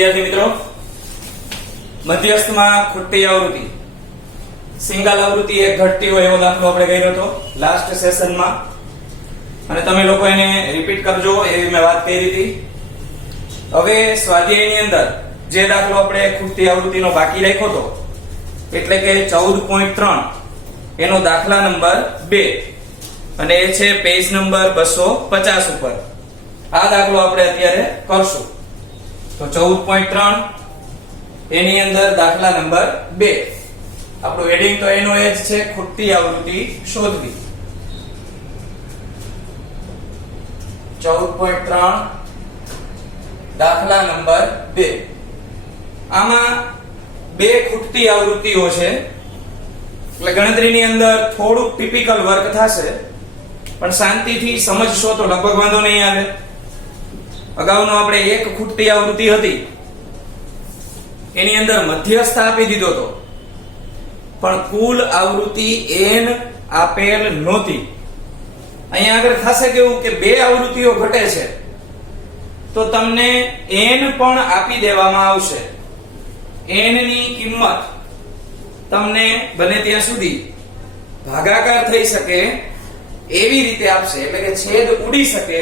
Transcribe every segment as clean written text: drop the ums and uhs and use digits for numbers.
વિદ્યાર્થી મિત્રો, મધ્યસ્થમાં ખોટી આવૃત્તિ સિંગલ આવૃત્તિ એક ઘટતી હોય એવો દાખલો આપણે કર્યો હતો લાસ્ટ સેશનમાં, અને તમે લોકો એને રિપીટ કરજો એવી મેં વાત કરી હતી. હવે સ્વાધ્યાયની અંદર જે દાખલો આપણે ખોટી આવૃત્તિનો બાકી રાખ્યો હતો એટલે કે 14.3 એનો દાખલા નંબર 2 અને એ છે પેજ નંબર 250 ઉપર. આ દાખલો આપણે અત્યારે કરશું. તો 14.3 એની અંદર દાખલા નંબર 2 આપણું હેડિંગ તો એનો એ જ છે, ખોટી આવૃત્તિ શોધવી. 14.3 દાખલા નંબર 2. આમાં બે ખૂટતી આવૃત્તિઓ છે એટલે ગણતરીની અંદર થોડુંક ટિપિકલ વર્ક થશે, પણ શાંતિથી સમજશો તો લગભગ વાંધો નહીં આવે. અગાઉનો આપણે એક ખૂટતી આવૃત્તિ હતી એની અંદર મધ્યસ્થ આપી દીધો હતો, પણ કુલ આવૃત્તિ n આપેલ નહોતી. અહીંયા આગળ થશે કેવું કે બે આવૃત્તિઓ ઘટે છે તો તમને n પણ આપી દેવામાં આવશે. n ની કિંમત તમને બને ત્યાં સુધી ભાગાકાર થઈ શકે એવી રીતે આપશે, એટલે કે છેદ ઉડી શકે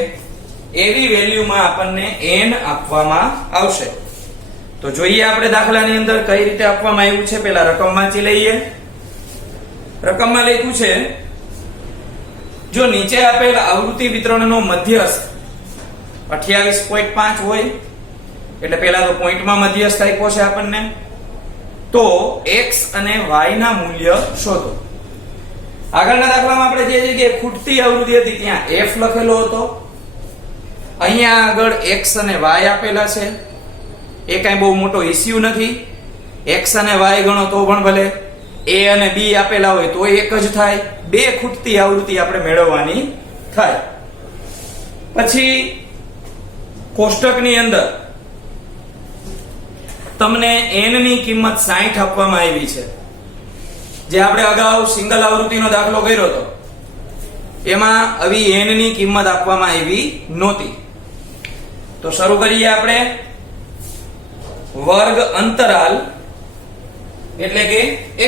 એવી વેલ્યુમાં આપણને n આપવામાં આવશે. તો જોઈએ આપણે દાખલાની અંદર કઈ રીતે આપવામાં આવ્યું છે. પહેલા રકમ વાંચી લઈએ. રકમમાં લખ્યું છે, જો નીચે આપેલ આવૃત્તિ વિતરણનો મધ્યસ્થ 28.5 હોય, એટલે પહેલા તો પોઈન્ટમાં મધ્યસ્થ આપ્યો છે આપણને, તો x અને y ના મૂલ્ય શોધો. આગળના દાખલામાં આપણે જે જગ્યાએ ખૂટતી આવૃત્તિ હતી ત્યાં f લખેલો હતો, અહીંયા આગળ x અને y આપેલા છે. એ કઈ બહુ મોટો ઇશ્યુ નથી. x અને y ગણો તો પણ ભલે, a અને b આપેલા હોય તો એક જ થાય. બે ખૂટતી આવૃત્તિ આપણે મેળવવાની થાય. પછી કોષ્ટકની અંદર તમને n ની કિંમત 60 આપવામાં આવી છે. જે આપણે અગાઉ સિંગલ આવૃત્તિનો દાખલો કર્યો હતો એમાં આવી n ની કિંમત આપવામાં આવી નહોતી. તો શરૂ કરીએ આપણે. વર્ગ અંતરાલ એટલે કે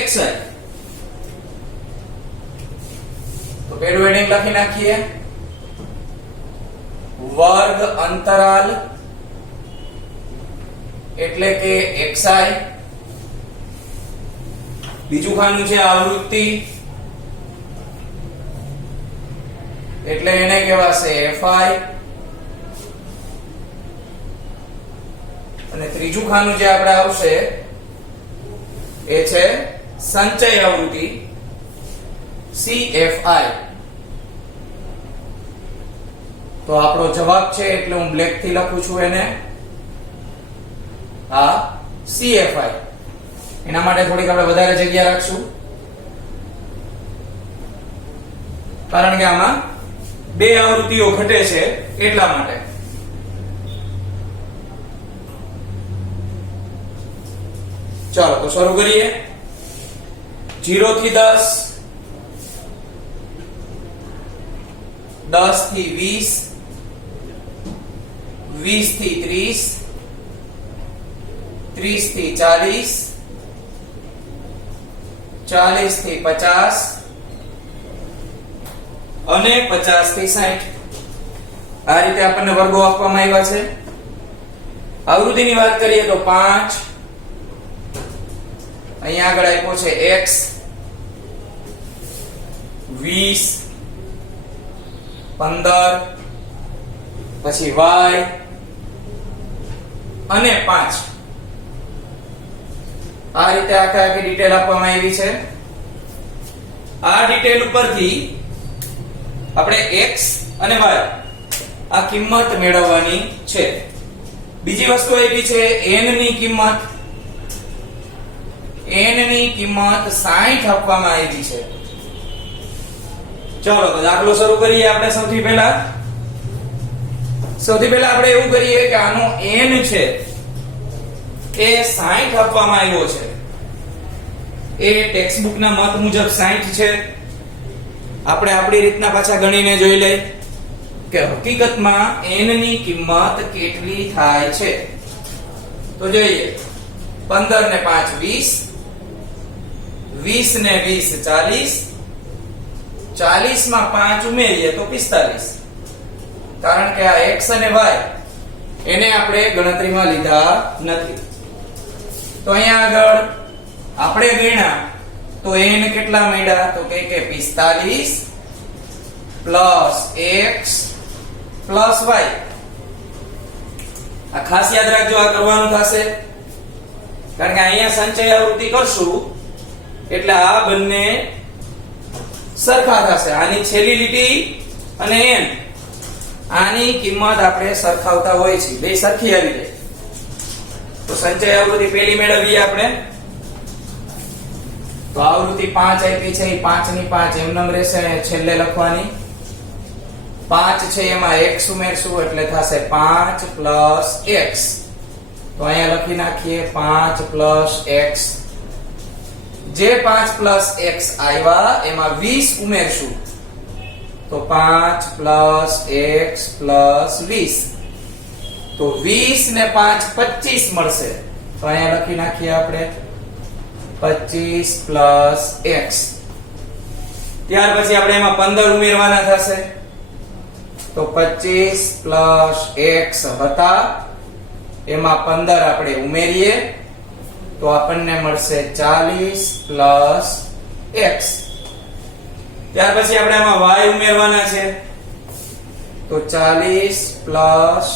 xi. તો પેલું હેડિંગ લખી નાખીએ, વર્ગ અંતરાલ એટલે કે xi. બીજું ખાનું છે આવૃત્તિ એટલે એને કહેવાશે fi. અને ત્રીજું ખાનું જે આપણે આવશે એ છે સંચય આવૃત્તિ CFI. તો આપણો જવાબ છે એટલે હું બ્લેક થી લખું છું એને આ CFI. એના માટે થોડીક આપણે વધારે જગ્યા રાખશું કારણ કે આમાં બે આવૃત્તિઓ ઘટે છે એટલા માટે. ચાલો તો શરૂ કરીએ. 0 થી 10, 10 થી 20, 20 થી 30, 30 થી 40, 40 થી 50 અને 50 થી 60. આ રીતે આપણને વર્ગો આપવામાં આવ્યા છે. આવૃત્તિની વાત કરીએ તો 5, અહીંયા આગળ આપ્યો છે x, 20, 15, પછી y અને 5. આ રીતે આખી ડિટેલ આપવામાં આવી છે. આ ડિટેલ ઉપરથી આપણે x અને y આ કિંમત મેળવવાની છે. બીજી વસ્તુ આપી છે n ની કિંમત. n ની કિંમત 60 આપવામાં આવી છે. ચાલો તો દાખલો શરૂ કરીએ. આપણે સૌથી પહેલા આપણે એવું કરીએ કે આનો n છે એ 60 આપવામાં આવ્યો છે. એ ટેક્સ્ટ બુક ના મત મુજબ 60 છે. આપણે આપણી રીતના પાછા ગણીને જોઈ લઈએ કે હકીકતમાં n ની કિંમત કેટલી થાય છે. તો જોઈએ 15 ને 5 20, 20 ને 20 40, 40 માં 5 ઉમેરીએ તો 45. કારણ કે આ x અને y એને આપણે ગણતરીમાં લીધા નથી. તો અહીંયા આગળ આપણે ગણ્યા તો n કેટલા મળ્યા તો કે 45 પ્લસ x પ્લસ y. આ ખાસ યાદ રાખજો, આ કરવાનું થશે કારણ કે અહીંયા સંચય આવૃત્તિ કરશું એટલે આ બંને સરખા થશે. આની છેલ્લી લીટી અને n આની કિંમત આપણે સરખાવતા હોય છે, બે સરખી આવી જાય. તો સંચય આવૃત્તિ પેલી મેળવીએ આપણે. તો આવૃત્તિ 5 આપી છે, 5 ની 5 એમ નમ રહેશે, છેલ્લે લખવાની. 5 છે એમાં x ઉમેરશું એટલે થશે 5 પ્લસ x. તો અહીંયા લખી નાખીએ 5 પ્લસ x. જે 5 પ્લસ x આવ્યા એમાં 20 ઉમેરશું તો 5 પ્લસ x પ્લસ 20. તો 20 ને 5 25 મળશે. તો અહીંયા લખી નાખીએ આપણે 25 પ્લસ x. ત્યાર પછી આપણે એમાં 15 ઉમેરવાના થશે. તો 25 પ્લસ x હતા એમાં 15 આપણે ઉમેરીએ તો આપણને મળશે 40 પ્લસ x. ત્યાર પછી આપણે આમાં y ઉમેરવાના છે. તો 40 પ્લસ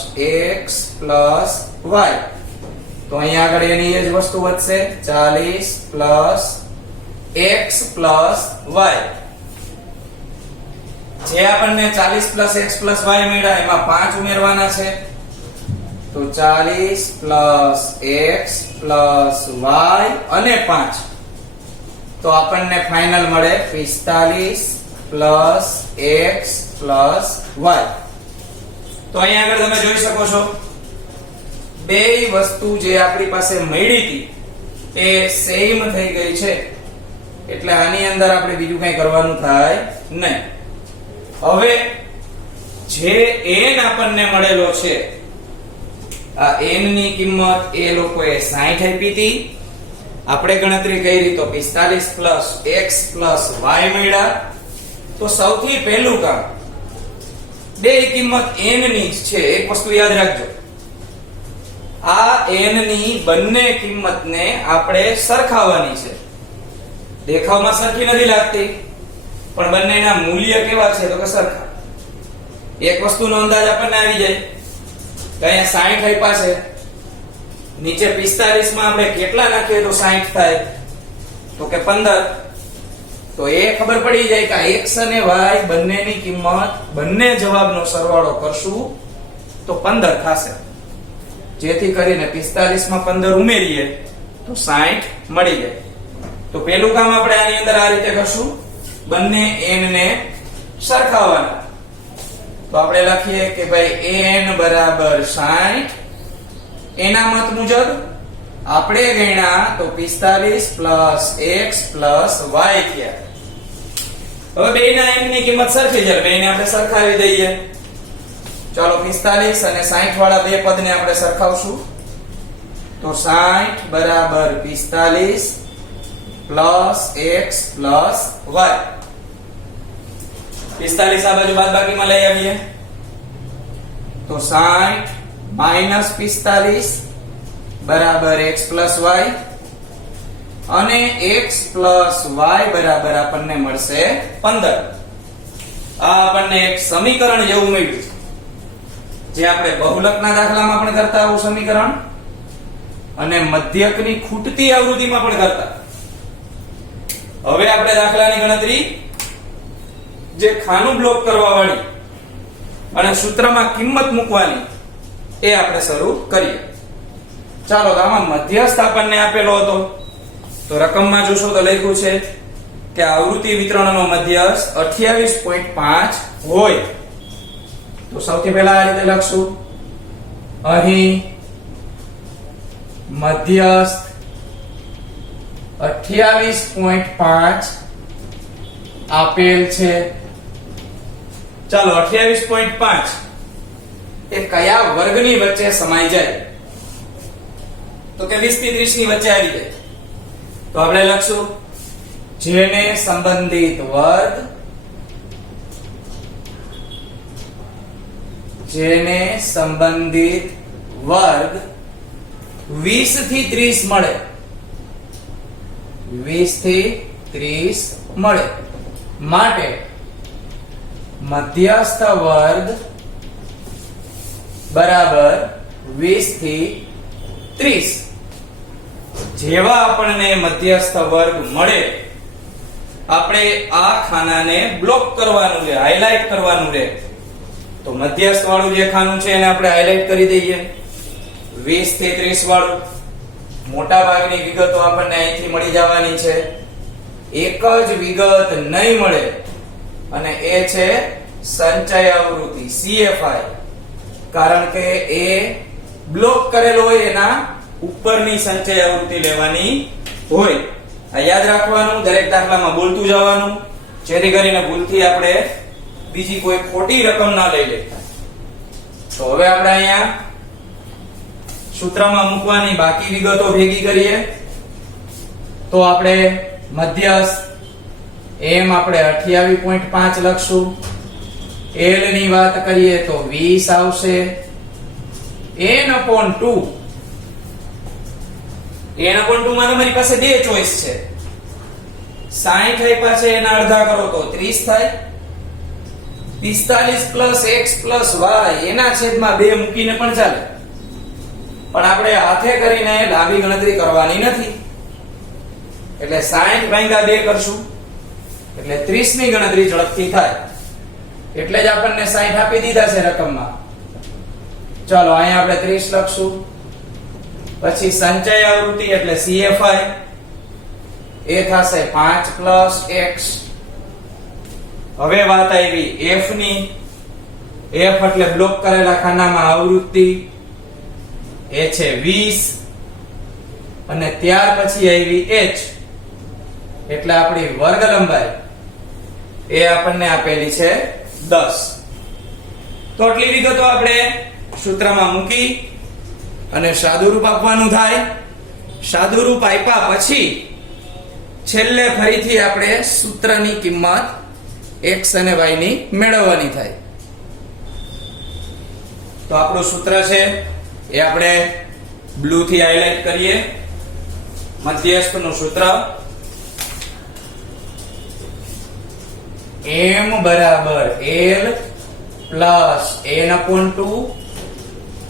x પ્લસ y. તો અહીંયા આગળ એની એ જ વસ્તુ વધશે 40 પ્લસ x પ્લસ y. જે આપણને 40 પ્લસ x પ્લસ y મળ્યા એમાં 5 ઉમેરવાના છે. તો 40 પ્લસ x પ્લસ y અને 5. તો આપણને ફાઇનલ મળે 45 પ્લસ x પ્લસ y. તો અહીંયા આગળ તમે જોઈ શકો છો બે વસ્તુ જે આપણી પાસે મળી હતી એ સેમ થઈ ગઈ છે એટલે આની અંદર આપણે બીજું કંઈ કરવાનું થાય નહીં. હવે જે n આપણને મળેલો છે આ n ની કિંમત એ લોકોએ 60 આપી હતી. આપણે ગણતરી કરી તો 45 પ્લસ x પ્લસ y મળ્યા. તો સૌથી પહેલું કામ બે કિંમત n ની જ છે. એક વસ્તુ યાદ રાખજો, આ n ની બંને કિંમતને આપણે સરખાવવાની છે. દેખાવમાં સરખી નથી લાગતી પણ બંનેના મૂલ્ય કેવા છે તો કે સરખા. એક વસ્તુનો અંદાજ આપણને આવી જાય કે અહીંયા 60 આપ્યા છે, નીચે 45 માં આપણે કેટલા નાખીએ તો 60 થાય તો કે 15. તો એ ખબર પડી જાય કે x અને y બંનેની કિંમત બંને જવાબનો સરવાળો કરશું તો 15 થશે. જેથી કરીને 45 માં 15 ઉમેરીએ તો 60 મળી જાય. તો પહેલું કામ આપણે આની અંદર આ રીતે કરશું, બંને n ને સરખાવવાના. તો આપણે લખીએ કે ભાઈ n બરાબર 60. એના મત મુજબ આપણે ગણ્યા તો 45 પ્લસ x પ્લસ y થયા. હવે બેયના n ની કિંમત સરખી છે, બેયને આપણે સરખાવી દઈએ. ચાલો 45 અને 60 વાળા બે પદને આપણે સરખાવશું. તો 60 બરાબર 45 પ્લસ x પ્લસ y. 45 આ બાજુ બાદબાકીમાં લઈ આવીએ તો 60 માઈનસ 45 બરાબર x પ્લસ y અને x પ્લસ y બરાબર આપણને મળશે 15. આ આપણને એક સમીકરણ જેવું મળ્યું જે આપણે બહુલકના દાખલામાં પણ કરતા આવું સમીકરણ અને મધ્યકની ખૂટતી આવૃત્તિમાં પણ કરતા. હવે આપણે દાખલાની ગણતરી જે ખાનું બ્લોક કરવા વાળી અને સૂત્રમાં કિંમત મૂકવાની એ આપણે શરૂ કરીએ. ચાલો તો આમાં મધ્યસ્થ આપણને આપેલો હતો તો રકમમાં જોશો તો લખ્યું છે કે આવૃત્તિ વિતરણનો મધ્યસ્થ 28.5 હોય. તો સૌથી પહેલા આ રીતે લખશું, અહીં મધ્યસ્થ 28.5 આપેલ છે. ચાલો 28.5 એ કયા વર્ગની વચ્ચે સમાઈ જાય તો કે 20 થી 30 ની વચ્ચે આવી જાય તો આપણે લખશું જેને સંબંધિત વર્ગ 20 થી 30 મળે 20 થી 30 મળે માટે મધ્યસ્થ વર્ગ બરાબર 20 થી 30 જેવા આપણને મધ્યસ્થ વર્ગ મળે આપણે આ ખાનાને બ્લોક કરવાનું છે, હાઇલાઇટ કરવાનું છે. તો મધ્યસ્થ વાળું જે ખાનું છે એને આપણે હાઇલાઇટ કરી દઈએ. 20 થી 30 વાળું મોટા ભાગની વિગતો આપણને અહીંથી મળી જવાની છે. એક જ વિગત નહીં મળે અને એ છે સંચય આવૃત્તિ CFI. કારણ કે એ બ્લોક કરેલો હોય એના ઉપરની સંચય આવૃત્તિ લેવાની હોય. આ યાદ રાખવાનું, દરેક દાખલામાં બોલતું જવાનું જેથી કરીને ભૂલથી આપણે બીજી કોઈ ખોટી રકમ ના લઈ લેતા. તો હવે આપણે અહીંયા સૂત્રમાં મૂકવાની બાકી વિગતો ભેગી કરીએ. તો આપણે મધ્યસ્થ એમ આપણે 28.5 લખશું. L ની વાત કરીએ તો 20 આવશે. n/2 માં તમારી પાસે બે ચોઈસ છે. 60 આપ્યા છે એના અડધા કરો તો 30 થાય. 45 + x + y એના છેદમાં 2 મૂકીને પણ ચાલે. પણ આપણે હાથે કરીને લાંબી ગણતરી કરવાની નથી એટલે 60 ભાગ્યા 2 કરશું એટલે 30 ની ગણતરી ઝડપથી થાય. એટલે જ આપણને 60 આપી દીધા છે રકમમાં. ચાલો અહીંયા આપણે 30 લખશું. પછી સંચય આવૃત્તિ એટલે CFI એ થશે 5 + x. હવે વાત આવી f ની. f એટલે બ્લોક કરેલા ખાનામાં આવૃત્તિ એ છે 20 અને ત્યાર પછી આવી h એટલે આપણી વર્ગ લંબાઈ એ આપણને આપેલી છે 10. તો આટલી વિગતો આપણે સૂત્રમાં મૂકી અને સાદુરૂપ આપવાનું થાય. સાદુરૂપ આપ્યા પછી છેલ્લે ફરીથી આપણે સૂત્રની કિંમત x અને y ની મેળવવાની થાય. તો આપણું સૂત્ર છે એ આપણે બ્લુ થી હાઇલાઇટ કરીએ. મધ્યસ્થનું સૂત્ર m બરાબર L plus n/2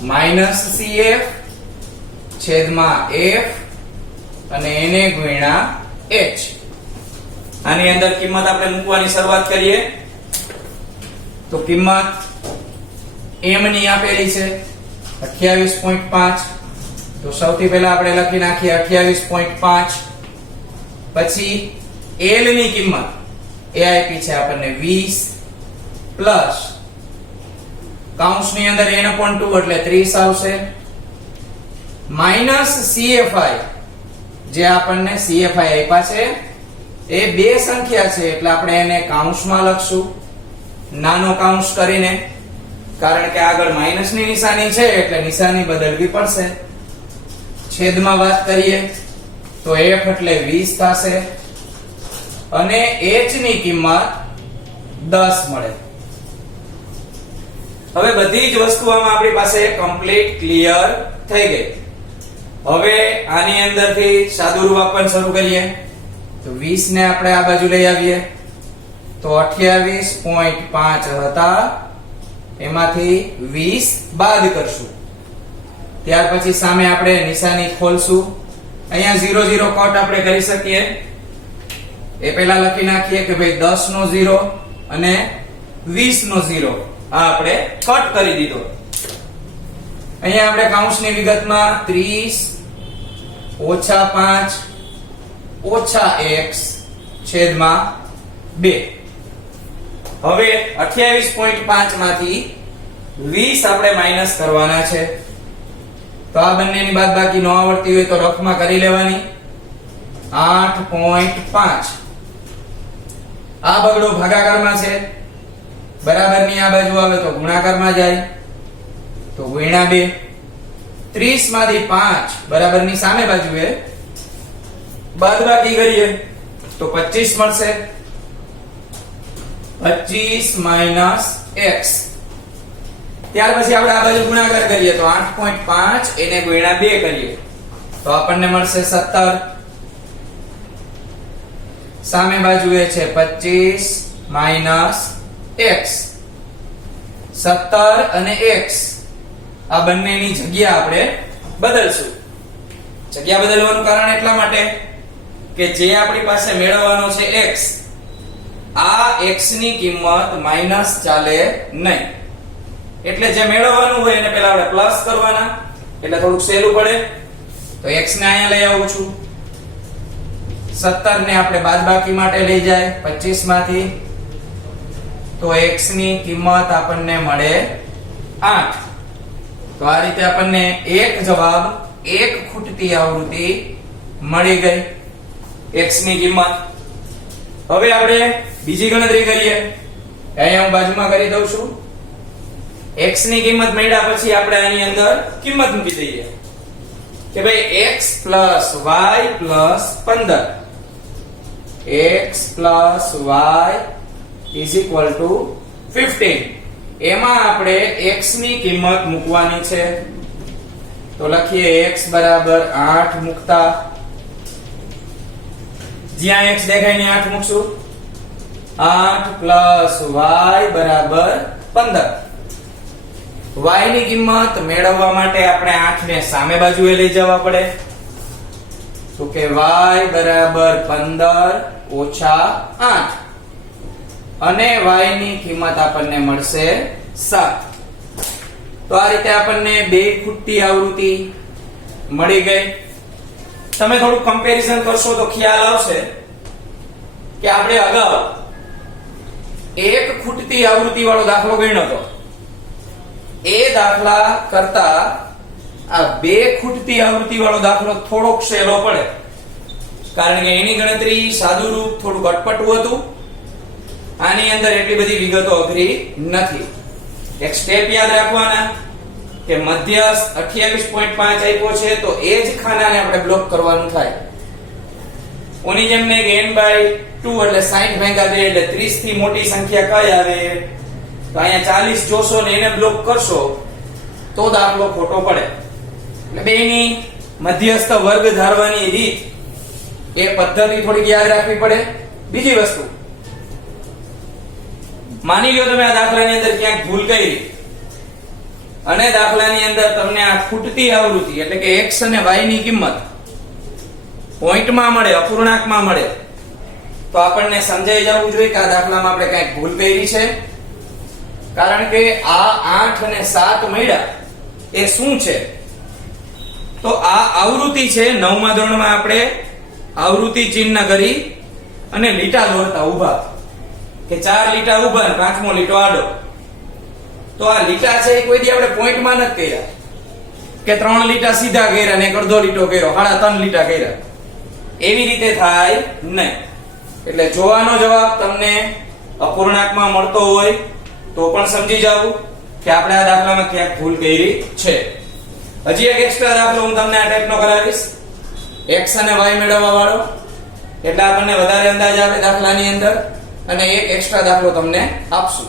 minus CF છેદમાં f અને n ગુણ્યા h. આની અંદર કિંમત આપણે મૂકવાની શરૂઆત કરીએ. તો કિંમત m ની આપેલી છે 28.5. તો સૌથી પહેલા આપણે લખી નાખીએ 28.5. પછી L ની કિંમત એ આપી છે આપણને 20 પ્લસ કૌંસની અંદર n/2 એટલે 30 આવશે માઈનસ CFI જે આપણને CFI આપ્યા છે એ બે સંખ્યા છે એટલે આપણે એને કૌંસમાં લખશું નાનો કૌંસ કરીને. કારણ કે આગળ માઈનસની નિશાની છે એટલે નિશાની બદલવી પડશે. છેદમાં વાત કરીએ તો f એટલે 20 થશે અને h ની કિંમત 10 મળે. હવે બધી જ વસ્તુ આપણી પાસે કમ્પ્લીટ ક્લિયર થઈ ગઈ. હવે આની અંદરથી સાદુરૂપ આપવાનું શરૂ કરીએ. તો 20 ને આપણે આ બાજુ લઈ આવીએ તો 28.5 હતા એમાંથી 20 બાદ કરશું. ત્યાર પછી સામે આપણે નિશાની ખોલશું. અહીંયા 0 0 કટ આપણે કરી શકીએ. એ પહેલા લખી નાખીએ કે ભાઈ 10 નો 0 અને 20 નો 0 આ આપણે કટ કરી દીધો. અહીંયા આપણે કૌંસની વિગતમાં 30 ઓછા 5 ઓછા x છેદમાં 2. હવે 28.5 માંથી 20 આપણે માઈનસ કરવાના છે. તો આ બંનેની બાદબાકી ન આવડતી હોય તો રફમાં કરી લેવાની. 8.5 આ બગડો ભાગાકારમાં છે બરાબરની આ બાજુ આવે તો ગુણાકારમાં જાય તો ગુણ્યા 2 30 માંથી 5 બરાબરની સામે બાજુએ બાદબાકી કરીએ તો 25 મળશે. 25 માઈનસ x. ત્યાર પછી આપણે આ બાજુ ગુણાકાર કરીએ તો 8.5 એને ગુણ્યા 2 કરીએ તો આપણને મળશે 17. સામે બાજુએ છે 25 માઈનસ x. 17 અને x આ બંનેની જગ્યા આપણે બદલશું. જગ્યા બદલવાનું કારણ એટલા માટે કે જે આપણી પાસે મેળવવાનો છે x, આ x ની કિંમત માઈનસ ચાલે નહીં. એટલે જે મેળવવાનું હોય એને પહેલા આપણે પ્લસ કરવાના, એટલે થોડુંક સહેલું પડે. તો x ને અહીંયા લઈ આવું છું. 17 ને આપણે બાદબાકી માટે લઈ જાય 25 માંથી, તો x ની કિંમત આપણને મળે 8. તો આ રીતે આપણને એક જવાબ, એક ખૂટતી આવૃત્તિ મળી ગઈ x ની કિંમત. હવે આપણે બીજી ગણતરી કરીએ. અહીંયા હું બાજુમાં કરી દઉં છું. x ની કિંમત મળ્યા પછી આપણે આની અંદર કિંમત મૂકી દઈએ કે ભાઈ x plus y plus 15. x plus y is equal to 15. એમાં આપણે x ની કિંમત મૂકવાની છે. તો લખીએ x બરાબર 8 મૂકતા, જ્યાં x દેખાય ને 8 મૂકશું. 8 plus y બરાબર 15. y ની કિંમત મેળવવા માટે આપણે 8 ને સામે બાજુએ લઈ જવા પડે. તો કે y બરાબર 15 ઓછા 8 અને y ની કિંમત આપણને મળશે 7. તો આ રીતે આપણને બે ખૂટતી આવૃત્તિ મળી ગઈ. તમે થોડું કમ્પેરિઝન કરશો તો ખ્યાલ આવશે કે આપણે અગાઉ એક ખૂટતી આવૃત્તિ વાળો દાખલો ગણ્યો હતો. એ દાખલા કરતા આ બે ખૂટતી આવૃત્તિ વાળો દાખલો થોડોક સહેલો પડે, કારણ કે એની ગણતરી સાદું રૂપ થોડું અટપટું હતું. આની અંદર એટલી બધી વિગતો અઘરી નથી. એક સ્ટેપ યાદ રાખવાના કે મધ્યસ્થ 28.5 આપ્યો છે તો એ જ ખાનાને આપણે બ્લોક કરવાનું થાય. ઓની જેમ ને n/2 એટલે 60 ભાગ્યા 2 એટલે 30 થી મોટી સંખ્યા કઈ આવે તો અહીંયા 40 જોશો ને એને બ્લોક કરશો તો દાખલો ખોટો પડે. એટલે બેની મધ્યસ્થ વર્ગ ધારવાની રીત, એ પદ્ધતિ થોડી યાદ રાખવી પડે. બીજી વસ્તુ, માની લ્યો તમે આ દાખલાની અંદર ક્યાંક ભૂલ કરી અને દાખલાની અંદર તમને આ ખૂટતી આવૃત્તિ એટલે કે x અને y ની કિંમત પોઈન્ટમાં મળે, અપૂર્ણાંકમાં મળે, તો આપણને સમજાઈ જવું જોઈએ કે આ દાખલામાં આપણે કંઈક ભૂલ કરી છે. કારણ કે આ 8 અને 7 મળ્યા એ શું છે? તો આ આવૃત્તિ છે. 9મા ધોરણમાં આપણે આવૃત્તિ ચિહ્ન કરી અને લીટા દોરતા ઊભા, કે 4 લીટા ઊભા અને 5મો લીટો આડો. તો આ લીટા છે એ કોઈ દી આપણે પોઈન્ટમાં નથી કર્યા કે 3 લીટા સીધા કર્યા ને 1/2 લીટો કર્યો, 3.5 લીટા કર્યા. એવી રીતે થાય નહીં. એટલે જોવાનો જવાબ તમને અપૂર્ણાંકમાં મળતો હોય તો પણ સમજી જાવ કે આપણે આ દાખલામાં ક્યાંક ભૂલ કરી છે. હજી એક એક્સ્ટ્રા દાખલો હું તમને આ ટાઈપનો કરાવીશ, x અને y મેળવવા વાળો. એટલે આપણને વધારે અંદાજ આવે દાખલાની અંદર, અને એક એક્સ્ટ્રા દાખલો તમને આપશું.